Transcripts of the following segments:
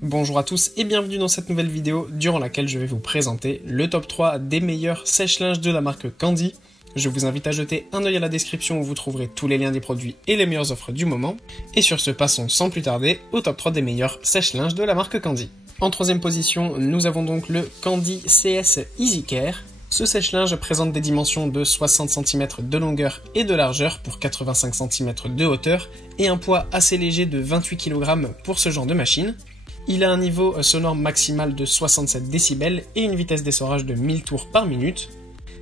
Bonjour à tous et bienvenue dans cette nouvelle vidéo durant laquelle je vais vous présenter le top 3 des meilleurs sèche-linges de la marque Candy. Je vous invite à jeter un œil à la description où vous trouverez tous les liens des produits et les meilleures offres du moment. Et sur ce, passons sans plus tarder au top 3 des meilleurs sèche-linges de la marque Candy. En troisième position, nous avons donc le Candy CS Easy Care. Ce sèche-linge présente des dimensions de 60 cm de longueur et de largeur pour 85 cm de hauteur et un poids assez léger de 28 kg pour ce genre de machine. Il a un niveau sonore maximal de 67 décibels et une vitesse d'essorage de 1000 tours par minute.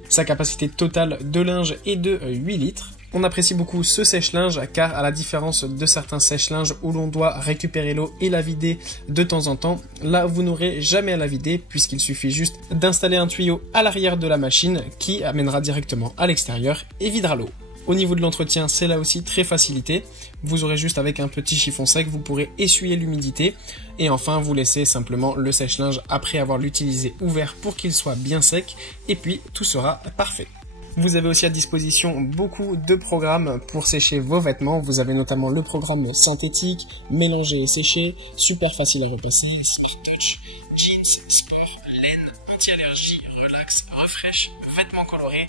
Sa capacité totale de linge est de 8 litres. On apprécie beaucoup ce sèche-linge car à la différence de certains sèche-linges où l'on doit récupérer l'eau et la vider de temps en temps, là vous n'aurez jamais à la vider puisqu'il suffit juste d'installer un tuyau à l'arrière de la machine qui amènera directement à l'extérieur et videra l'eau. Au niveau de l'entretien, c'est là aussi très facilité. Vous aurez juste avec un petit chiffon sec, vous pourrez essuyer l'humidité. Et enfin, vous laissez simplement le sèche-linge après avoir l'utilisé ouvert pour qu'il soit bien sec. Et puis, tout sera parfait. Vous avez aussi à disposition beaucoup de programmes pour sécher vos vêtements. Vous avez notamment le programme synthétique, mélanger et sécher, super facile à repasser, Smart Touch, jeans, sport, laine, anti-allergie, relax, refresh, vêtements colorés,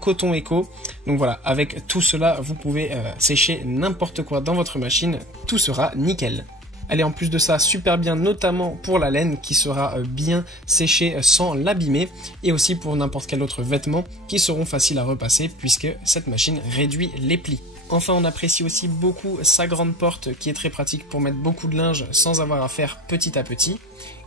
coton éco. Donc voilà, avec tout cela, vous pouvez sécher n'importe quoi dans votre machine, tout sera nickel. Elle est en plus de ça super bien, notamment pour la laine qui sera bien séchée sans l'abîmer et aussi pour n'importe quel autre vêtement qui seront faciles à repasser puisque cette machine réduit les plis. Enfin, on apprécie aussi beaucoup sa grande porte qui est très pratique pour mettre beaucoup de linge sans avoir à faire petit à petit.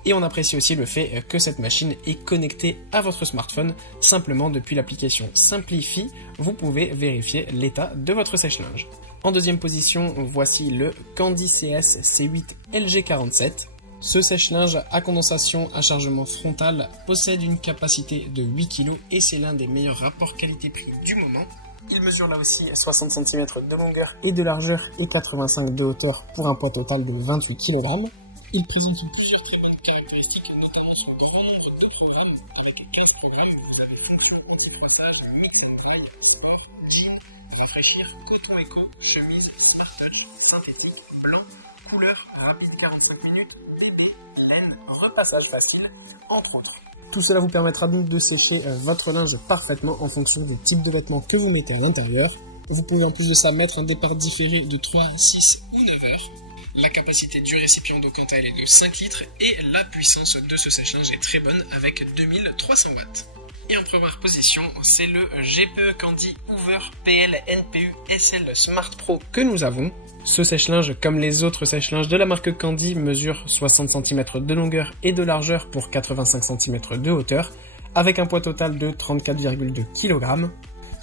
Et on apprécie aussi le fait que cette machine est connectée à votre smartphone. Simplement depuis l'application Simplify, vous pouvez vérifier l'état de votre sèche-linge. En deuxième position, voici le Candy CS C8 LG47. Ce sèche-linge à condensation à chargement frontal possède une capacité de 8 kg et c'est l'un des meilleurs rapports qualité-prix du moment. Il mesure là aussi 60 cm de longueur et de largeur et 85 de hauteur pour un poids total de 28 kg. Il présente plusieurs très bonnes caractéristiques, notamment son grand nombre de programmes. Avec 15 programmes, vous avez fonction anti-froissage, mix and dry, sport, jean, rafraîchir, coton éco, chemise, smart touch, synthétique, blanc, couleur, rapide 45 minutes, bébé, laine, repassage facile, entre autres. Tout cela vous permettra donc de sécher votre linge parfaitement en fonction des types de vêtements que vous mettez à l'intérieur. Vous pouvez en plus de ça mettre un départ différé de 3, 6 ou 9 heures. La capacité du récipient d'eau quant à elle est de 5 litres et la puissance de ce sèche-linge est très bonne avec 2300 watts. Et en première position, c'est le GPE Candy Hoover PL NPU SL Smart Pro que nous avons. Ce sèche-linge, comme les autres sèche-linges de la marque Candy, mesure 60 cm de longueur et de largeur pour 85 cm de hauteur, avec un poids total de 34,2 kg.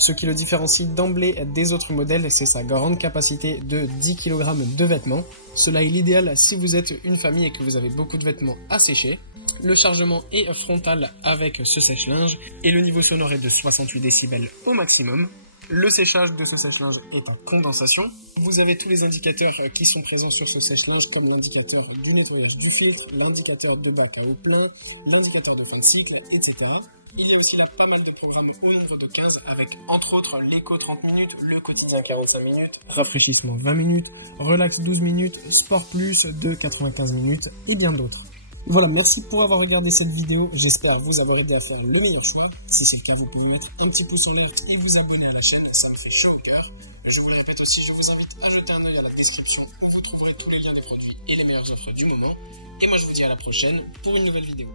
Ce qui le différencie d'emblée des autres modèles, c'est sa grande capacité de 10 kg de vêtements. Cela est l'idéal si vous êtes une famille et que vous avez beaucoup de vêtements à sécher. Le chargement est frontal avec ce sèche-linge et le niveau sonore est de 68 décibels au maximum. Le séchage de ce sèche-linge est en condensation. Vous avez tous les indicateurs qui sont présents sur ce sèche-linge comme l'indicateur du nettoyage du filtre, l'indicateur de bac à eau plein, l'indicateur de fin de cycle, etc. Il y a aussi là pas mal de programmes au nombre de 15 avec entre autres l'éco 30 minutes, le quotidien 45 minutes, rafraîchissement 20 minutes, relax 12 minutes, sport plus de 95 minutes et bien d'autres. Voilà, merci pour avoir regardé cette vidéo, j'espère vous avoir aidé à faire le meilleur choix. Si c'est le cas, vous pouvez mettre un petit pouce en l'air et vous abonner à la chaîne, ça me fait chaud au cœur. Je vous le répète aussi, je vous invite à jeter un œil à la description où vous trouverez tous les liens des produits et les meilleures offres du moment. Et moi je vous dis à la prochaine pour une nouvelle vidéo.